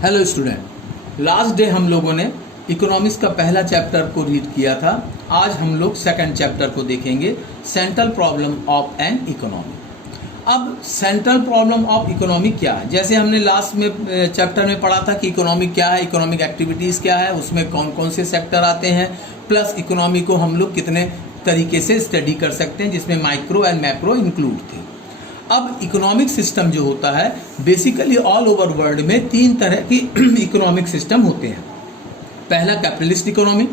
Hello student, last day हम लोगों ने इकोनॉमिक्स का पहला चैप्टर को रीड किया था। आज हम लोग सेकंड चैप्टर को देखेंगे, central problem of an economy. अब सेंट्रल प्रॉब्लम ऑफ इकोनॉमी क्या है? जैसे हमने लास्ट में चैप्टर में पढ़ा था कि इकोनॉमी क्या है, इकोनॉमिक एक्टिविटीज़ क्या है, उसमें कौन कौन से सेक्टर आते हैं, प्लस इकोनॉमी को हम लोग कितने तरीके से स्टडी कर सकते हैं, जिसमें माइक्रो एंड मैक्रो इंक्लूड थे। अब इकोनॉमिक सिस्टम जो होता है, बेसिकली ऑल ओवर वर्ल्ड में तीन तरह की इकोनॉमिक सिस्टम होते हैं। पहला कैपिटलिस्ट इकोनॉमी,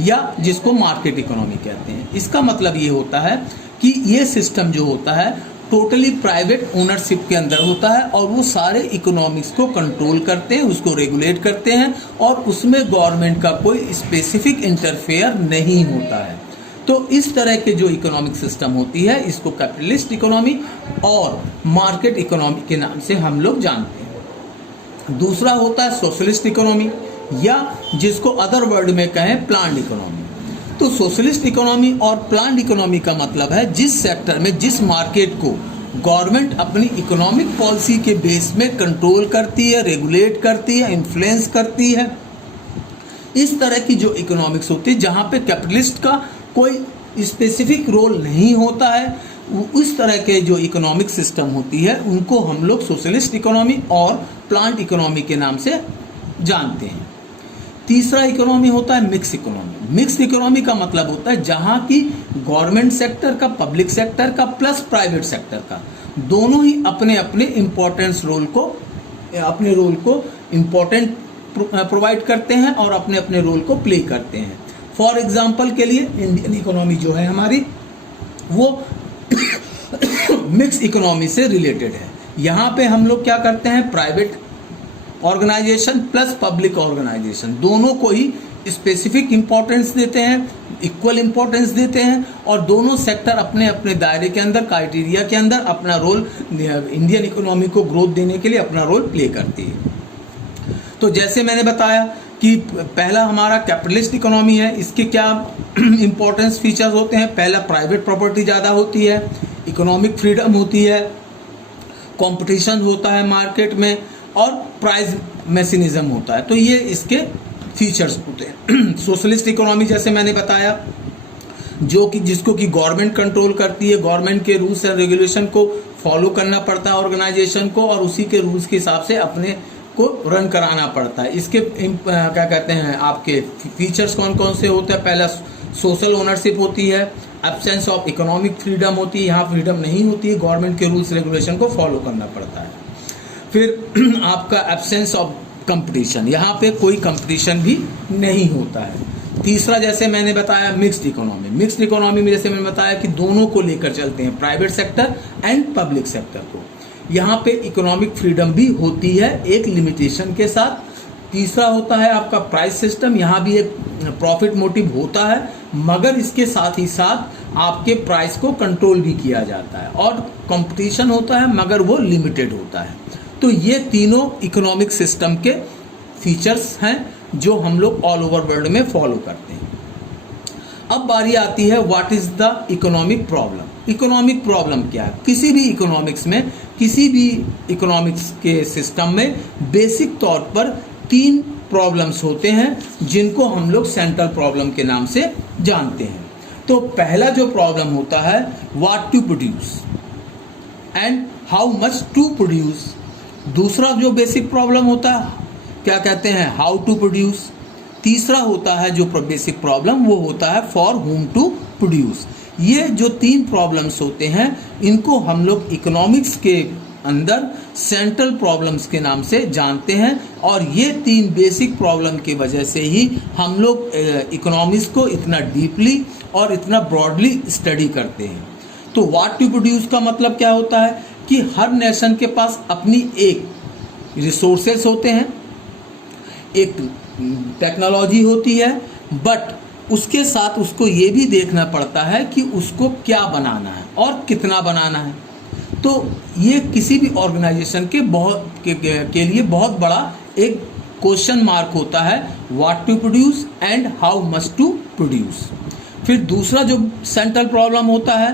या जिसको मार्केट इकोनॉमी कहते हैं। इसका मतलब ये होता है कि ये सिस्टम जो होता है टोटली प्राइवेट ओनरशिप के अंदर होता है और वो सारे इकोनॉमिक्स को कंट्रोल करते हैं, उसको रेगुलेट करते हैं और उसमें गवर्नमेंट का कोई स्पेसिफिक इंटरफेयर नहीं होता है। तो इस तरह के जो इकोनॉमिक सिस्टम होती है, इसको कैपिटलिस्ट इकोनॉमी और मार्केट इकोनॉमी के नाम से हम लोग जानते हैं। दूसरा होता है सोशलिस्ट इकोनॉमी, या जिसको अदर वर्ड में कहें प्लान्ड इकोनॉमी। तो सोशलिस्ट इकोनॉमी और प्लान्ड इकोनॉमी का मतलब है जिस सेक्टर में, जिस मार्केट को गवर्नमेंट अपनी इकोनॉमिक पॉलिसी के बेस में कंट्रोल करती है, रेगुलेट करती है, इन्फ्लुएंस करती है। इस तरह की जो इकोनॉमिक्स होती है जहाँ पे कैपिटलिस्ट का कोई स्पेसिफिक रोल नहीं होता है, उस तरह के जो इकोनॉमिक सिस्टम होती है उनको हम लोग सोशलिस्ट इकोनॉमी और प्लान्ड इकोनॉमी के नाम से जानते हैं। तीसरा इकोनॉमी होता है मिक्स इकोनॉमी। मिक्स इकोनॉमी का मतलब होता है जहां की गवर्नमेंट सेक्टर का, पब्लिक सेक्टर का प्लस प्राइवेट सेक्टर का, दोनों ही अपने अपने इम्पोर्टेंस रोल को, अपने रोल को इम्पोर्टेंट प्रोवाइड करते हैं और अपने अपने रोल को प्ले करते हैं। फॉर एग्जाम्पल के लिए इंडियन इकोनॉमी जो है हमारी, वो मिक्स इकोनॉमी से रिलेटेड है। यहाँ पे हम लोग क्या करते हैं, private organization plus public organization दोनों को ही स्पेसिफिक इम्पोर्टेंस देते हैं, इक्वल इम्पोर्टेंस देते हैं और दोनों सेक्टर अपने अपने दायरे के अंदर, क्राइटेरिया के अंदर अपना रोल, इंडियन इकोनॉमी को ग्रोथ देने के लिए अपना रोल प्ले करती है। तो जैसे मैंने बताया कि पहला हमारा कैपिटलिस्ट इकोनॉमी है, इसके क्या इम्पोर्टेंस फीचर्स होते हैं। पहला, प्राइवेट प्रॉपर्टी ज़्यादा होती है, इकोनॉमिक फ्रीडम होती है, कंपटीशन होता है मार्केट में और प्राइस मैकेनिज्म होता है। तो ये इसके फीचर्स होते हैं। सोशलिस्ट इकोनॉमी जैसे मैंने बताया, जो कि जिसको कि गवर्नमेंट कंट्रोल करती है, गवर्नमेंट के रूल्स एंड रेगुलेशन को फॉलो करना पड़ता है ऑर्गेनाइजेशन को और उसी के रूल्स के हिसाब से अपने को रन कराना पड़ता है। इसके क्या कहते हैं, आपके फीचर्स कौन कौन से होते हैं। पहला, सोशल ओनरशिप होती है, एब्सेंस ऑफ इकोनॉमिक फ्रीडम होती है, यहाँ फ्रीडम नहीं होती है, गवर्नमेंट के रूल्स रेगुलेशन को फॉलो करना पड़ता है। फिर आपका एब्सेंस ऑफ कंपटीशन, यहाँ पे कोई कंपटीशन भी नहीं होता है। तीसरा, जैसे मैंने बताया, मिक्स्ड इकोनॉमी। मिक्स्ड इकोनॉमी में जैसे मैंने बताया कि दोनों को लेकर चलते हैं, private sector and public sector को। यहाँ पे इकोनॉमिक फ्रीडम भी होती है एक लिमिटेशन के साथ। तीसरा होता है आपका प्राइस सिस्टम, यहाँ भी एक प्रॉफिट मोटिव होता है, मगर इसके साथ ही साथ आपके प्राइस को कंट्रोल भी किया जाता है और कंपटीशन होता है मगर वो लिमिटेड होता है। तो ये तीनों इकोनॉमिक सिस्टम के फीचर्स हैं जो हम लोग ऑल ओवर वर्ल्ड में फॉलो करते हैं। अब बारी आती है what is the economic problem. Economic problem क्या है? किसी भी इकोनॉमिक्स में, किसी भी इकोनॉमिक्स के सिस्टम में बेसिक तौर पर तीन प्रॉब्लम्स होते हैं जिनको हम लोग सेंट्रल प्रॉब्लम के नाम से जानते हैं। तो पहला जो प्रॉब्लम होता है, what to produce and how much to produce. दूसरा जो बेसिक प्रॉब्लम होता है, क्या कहते हैं, हाउ टू प्रोड्यूस। तीसरा होता है जो बेसिक प्रॉब्लम, वो होता है फॉर हुम टू प्रोड्यूस। ये जो तीन प्रॉब्लम्स होते हैं, इनको हम लोग इकोनॉमिक्स के अंदर सेंट्रल प्रॉब्लम्स के नाम से जानते हैं और ये तीन बेसिक प्रॉब्लम की वजह से ही हम लोग इकोनॉमिक्स को इतना डीपली और इतना ब्रॉडली स्टडी करते हैं। तो व्हाट टू प्रोड्यूस का मतलब क्या होता है कि हर नेशन के पास अपनी एक रिसोर्सेस होते हैं, एक टेक्नोलॉजी होती है, बट उसके साथ उसको ये भी देखना पड़ता है कि उसको क्या बनाना है और कितना बनाना है। तो ये किसी भी ऑर्गेनाइजेशन के लिए बहुत बड़ा एक क्वेश्चन मार्क होता है, what to produce and how much to produce. फिर दूसरा जो सेंट्रल प्रॉब्लम होता है,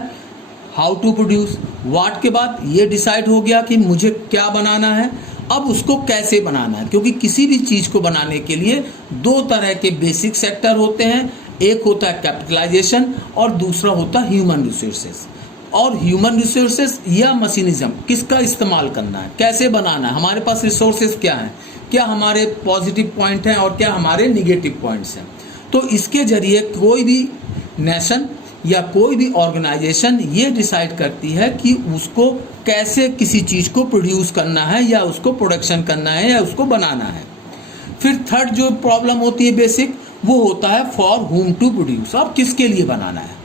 हाउ टू प्रोड्यूस। व्हाट के बाद ये डिसाइड हो गया कि मुझे क्या बनाना है अब उसको कैसे बनाना है, क्योंकि किसी भी चीज को बनाने के लिए दो तरह के बेसिक सेक्टर होते हैं, एक होता है कैपिटलाइजेशन और दूसरा होता है ह्यूमन रिसोर्सेज। और ह्यूमन रिसोर्सेज या मशीनिज्म किसका इस्तेमाल करना है, कैसे बनाना है, हमारे पास रिसोर्सेज क्या हैं, क्या हमारे पॉजिटिव पॉइंट हैं और क्या हमारे निगेटिव पॉइंट्स हैं। तो इसके जरिए कोई भी नेशन या कोई भी ऑर्गेनाइजेशन ये डिसाइड करती है कि उसको कैसे किसी चीज़ को प्रोड्यूस करना है या उसको प्रोडक्शन करना है या उसको बनाना है। फिर थर्ड जो प्रॉब्लम होती है बेसिक, वो होता है फॉर हुम टू प्रोड्यूस, अब किसके लिए बनाना है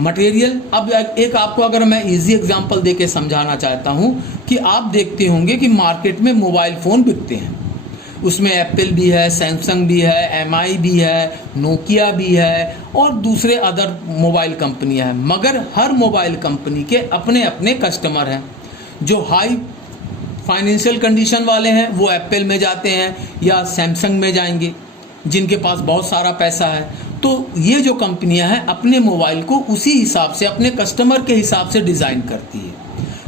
मटेरियल। अब एक आपको अगर मैं इजी एग्जांपल देके समझाना चाहता हूँ कि आप देखते होंगे कि मार्केट में मोबाइल फ़ोन बिकते हैं, उसमें एप्पल भी है, सैमसंग भी है, MI भी है, नोकिया भी है और दूसरे अदर मोबाइल कंपनियां हैं। मगर हर मोबाइल कंपनी के अपने अपने कस्टमर हैं। जो हाई फाइनेंशियल कंडीशन वाले हैं वो एप्पल में जाते हैं या सैमसंग में जाएंगे, जिनके पास बहुत सारा पैसा है। तो ये जो कंपनियां हैं अपने मोबाइल को उसी हिसाब से अपने कस्टमर के हिसाब से डिज़ाइन करती है।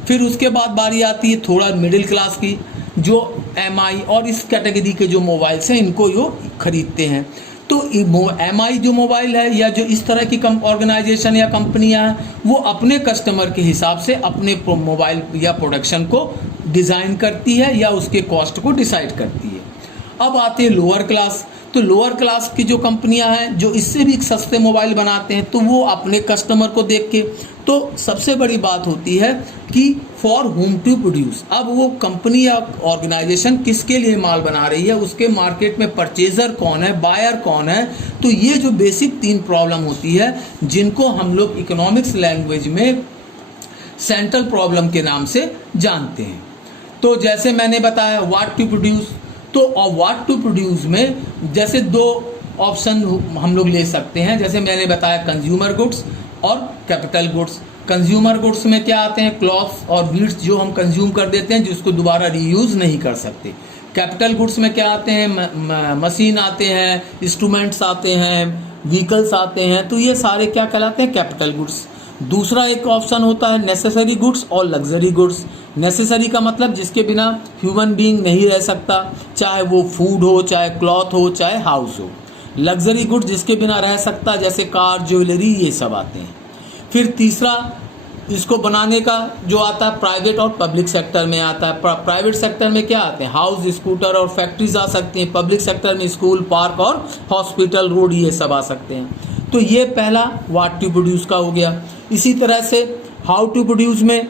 फिर उसके बाद बारी आती है थोड़ा मिडिल क्लास की, जो MI और इस कैटेगरी के जो मोबाइल्स हैं इनको यो खरीदते हैं। तो MI जो मोबाइल है या जो इस तरह की ऑर्गेनाइजेशन या कंपनियां हैं वो अपने कस्टमर के हिसाब से अपने मोबाइल या प्रोडक्शन को डिज़ाइन करती है या उसके कॉस्ट को डिसाइड करती है। अब आते हैं लोअर क्लास। तो लोअर क्लास की जो कंपनियां हैं जो इससे भी सस्ते मोबाइल बनाते हैं, तो वो अपने कस्टमर को देख के, तो सबसे बड़ी बात होती है कि फॉर हुम टू प्रोड्यूस। अब वो कंपनी या ऑर्गेनाइजेशन किसके लिए माल बना रही है, उसके मार्केट में परचेजर कौन है, बायर कौन है। तो ये जो बेसिक 3 प्रॉब्लम होती है जिनको हम लोग इकोनॉमिक्स लैंग्वेज में सेंट्रल प्रॉब्लम के नाम से जानते हैं। तो जैसे मैंने बताया व्हाट टू प्रोड्यूस, तो और व्हाट टू प्रोड्यूस में जैसे 2 ऑप्शन हम लोग ले सकते हैं। जैसे मैंने बताया कंज्यूमर गुड्स और कैपिटल गुड्स। कंज्यूमर गुड्स में क्या आते हैं, क्लॉथ्स और वीड्स जो हम कंज्यूम कर देते हैं जिसको दोबारा रीयूज़ नहीं कर सकते। कैपिटल गुड्स में क्या आते हैं, मशीन आते हैं, इंस्ट्रूमेंट्स आते हैं, व्हीकल्स आते हैं। तो ये सारे क्या कहलाते हैं, कैपिटल गुड्स। दूसरा एक ऑप्शन होता है नेसेसरी गुड्स और लग्जरी गुड्स। नेसेसरी का मतलब जिसके बिना ह्यूमन बीइंग नहीं रह सकता, चाहे वो फूड हो, चाहे क्लॉथ हो, चाहे हाउस हो। लग्जरी गुड्स जिसके बिना रह सकता, जैसे कार, ज्वेलरी, ये सब आते हैं। फिर तीसरा इसको बनाने का जो आता है प्राइवेट और पब्लिक सेक्टर में आता है। प्राइवेट सेक्टर में क्या आते हैं, हाउस, स्कूटर और फैक्ट्रीज आ सकती हैं। पब्लिक सेक्टर में स्कूल, पार्क और हॉस्पिटल, रोड, ये सब आ सकते हैं। तो ये पहला व्हाट टू प्रोड्यूस का हो गया। इसी तरह से हाउ टू प्रोड्यूस में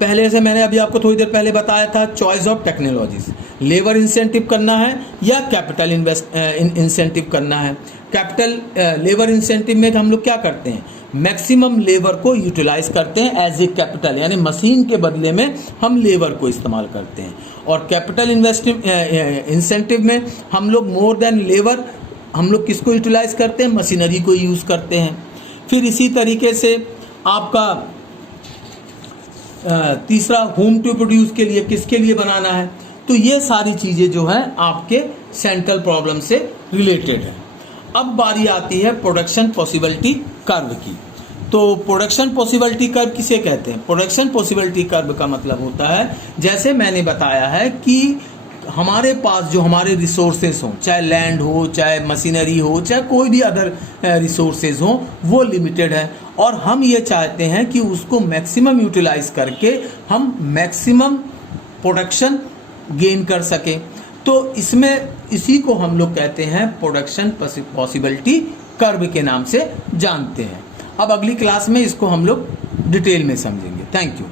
पहले से मैंने अभी आपको थोड़ी देर पहले बताया था, choice of technologies, labour incentive करना है या कैपिटल इंसेंटिव करना है। कैपिटल लेबर इंसेंटिव में हम लोग क्या करते हैं, मैक्सिमम लेबर को यूटिलाइज करते हैं एज ए कैपिटल, यानी मशीन के बदले में हम लेबर को इस्तेमाल करते हैं। और कैपिटल इंसेंटिव में हम लोग मोर देन लेबर हम लोग किसको यूटिलाइज करते हैं, मशीनरी को यूज़ करते हैं। फिर इसी तरीके से आपका तीसरा होम टू प्रोड्यूस के लिए किसके लिए बनाना है। तो ये सारी चीज़ें जो हैं आपके सेंट्रल प्रॉब्लम से रिलेटेड है। अब बारी आती है प्रोडक्शन पॉसिबिलिटी कर्व की। तो प्रोडक्शन पॉसिबिलिटी कर्व किसे कहते हैं, प्रोडक्शन पॉसिबिलिटी कर्व का मतलब होता है, जैसे मैंने बताया है कि हमारे पास जो हमारे रिसोर्सेज हों, चाहे लैंड हो, चाहे मशीनरी हो, चाहे कोई भी अदर रिसोर्सेज हों, वो लिमिटेड है और हम ये चाहते हैं कि उसको मैक्सिमम यूटिलाइज करके हम मैक्सिमम प्रोडक्शन गेन कर सकें। तो इसमें इसी को हम लोग कहते हैं प्रोडक्शन पॉसिबिलिटी कर्व के नाम से जानते हैं। अब अगली क्लास में इसको हम लोग डिटेल में समझेंगे। Thank you.